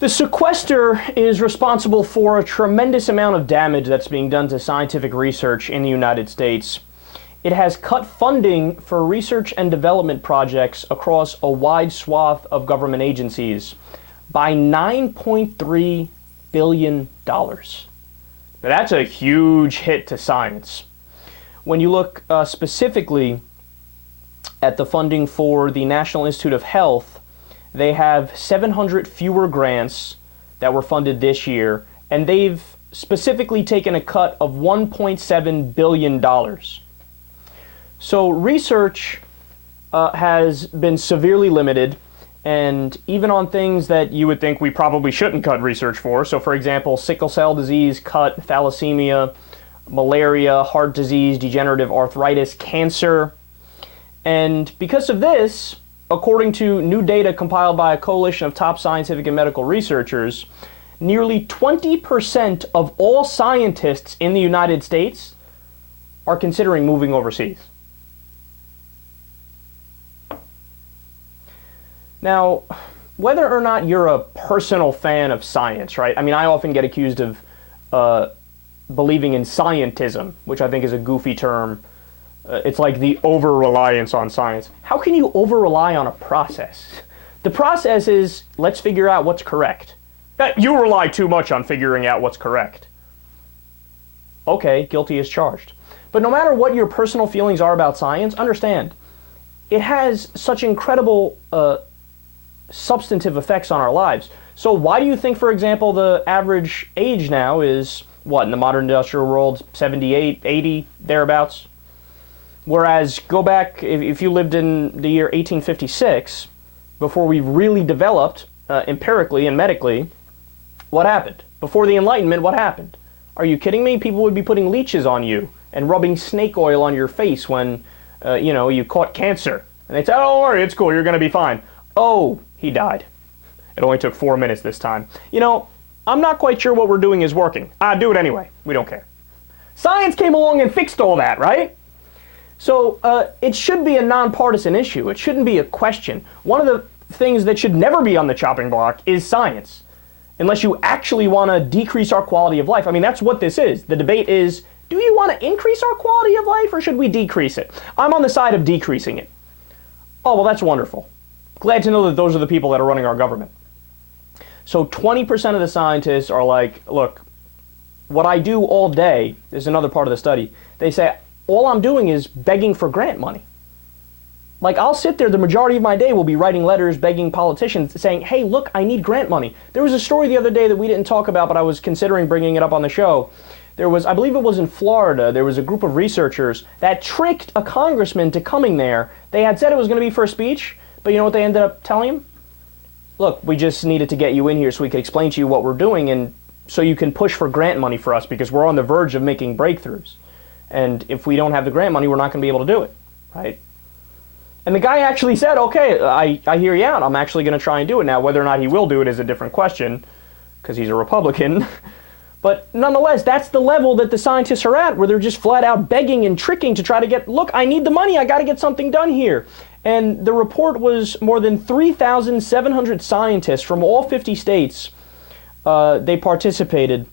The sequester is responsible for a tremendous amount of damage that's being done to scientific research in the United States. It has cut funding for research and development projects across a wide swath of government agencies by $9.3 billion. Now, that's a huge hit to science. When you look specifically at the funding for the National Institute of Health, they have 700 fewer grants that were funded this year, and they've specifically taken a cut of $1.7 billion. So research has been severely limited, and even on things that you would think we probably shouldn't cut research for. So for example, sickle cell disease cut, thalassemia, malaria, heart disease, degenerative arthritis, cancer. And because of this, according to new data compiled by a coalition of top scientific and medical researchers, nearly 20% of all scientists in the United States are considering moving overseas. Now, whether or not you're a personal fan of science, right? I mean, I often get accused of believing in scientism, which I think is a goofy term. It's like the over-reliance on science. How can you over-rely on a process? The process is, let's figure out what's correct. You rely too much on figuring out what's correct. Okay, guilty as charged. But no matter what your personal feelings are about science, understand, it has such incredible substantive effects on our lives. So why do you think, for example, the average age now is, what, in the modern industrial world, 78, 80, thereabouts? Whereas, go back, if you lived in the year 1856, before we really developed empirically and medically, what happened? Before the Enlightenment, what happened? Are you kidding me? People would be putting leeches on you and rubbing snake oil on your face when, you caught cancer. And they'd say, oh, don't worry, it's cool, you're going to be fine. Oh, he died. It only took 4 minutes this time. I'm not quite sure what we're doing is working. Do it anyway. We don't care. Science came along and fixed all that, right? So it should be a nonpartisan issue. It shouldn't be a question. One of the things that should never be on the chopping block is science, unless you actually want to decrease our quality of life. I mean, that's what this is. The debate is, do you want to increase our quality of life or should we decrease it? I'm on the side of decreasing it. Oh, well, that's wonderful. Glad to know that those are the people that are running our government. So 20% of the scientists are like, look, what I do all day, there's another part of the study, they say, all I'm doing is begging for grant money. Like, I'll sit there, the majority of my day will be writing letters, begging politicians, saying, hey, look, I need grant money. There was a story the other day that we didn't talk about, but I was considering bringing it up on the show. There was, I believe it was in Florida, there was a group of researchers that tricked a congressman to coming there. They had said it was going to be for a speech, but you know what they ended up telling him? Look, we just needed to get you in here so we could explain to you what we're doing and so you can push for grant money for us because we're on the verge of making breakthroughs. And if we don't have the grant money, we're not going to be able to do it, right? And the guy actually said, okay, I hear you out. I'm actually going to try and do it. Now, whether or not he will do it is a different question because he's a Republican. But nonetheless, that's the level that the scientists are at, where they're just flat out begging and tricking to try to get, look, I need the money. I got to get something done here. And the report was more than 3,700 scientists from all 50 states. They participated.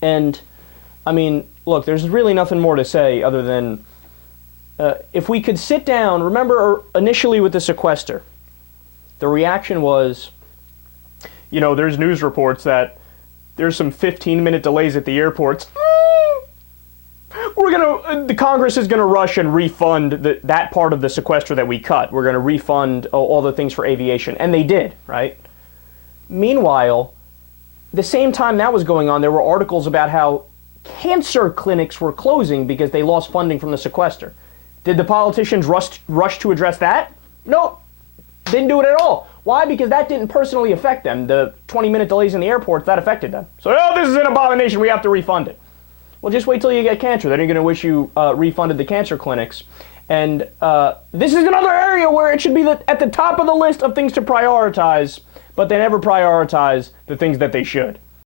And, I mean, look, there's really nothing more to say other than if we could sit down, remember initially with the sequester, the reaction was, there's news reports that there's some 15-minute delays at the airports. The Congress is going to rush and refund that part of the sequester that we cut. We're going to refund all the things for aviation. And they did, right? Meanwhile, the same time that was going on, there were articles about how cancer clinics were closing because they lost funding from the sequester. Did the politicians rush to address that? Nope. Didn't do it at all. Why? Because that didn't personally affect them. The 20-minute delays in the airports, that affected them. So, this is an abomination. We have to refund it. Well, just wait till you get cancer. Then you're going to wish you refunded the cancer clinics. And this is another area where it should be at the top of the list of things to prioritize, but they never prioritize the things that they should.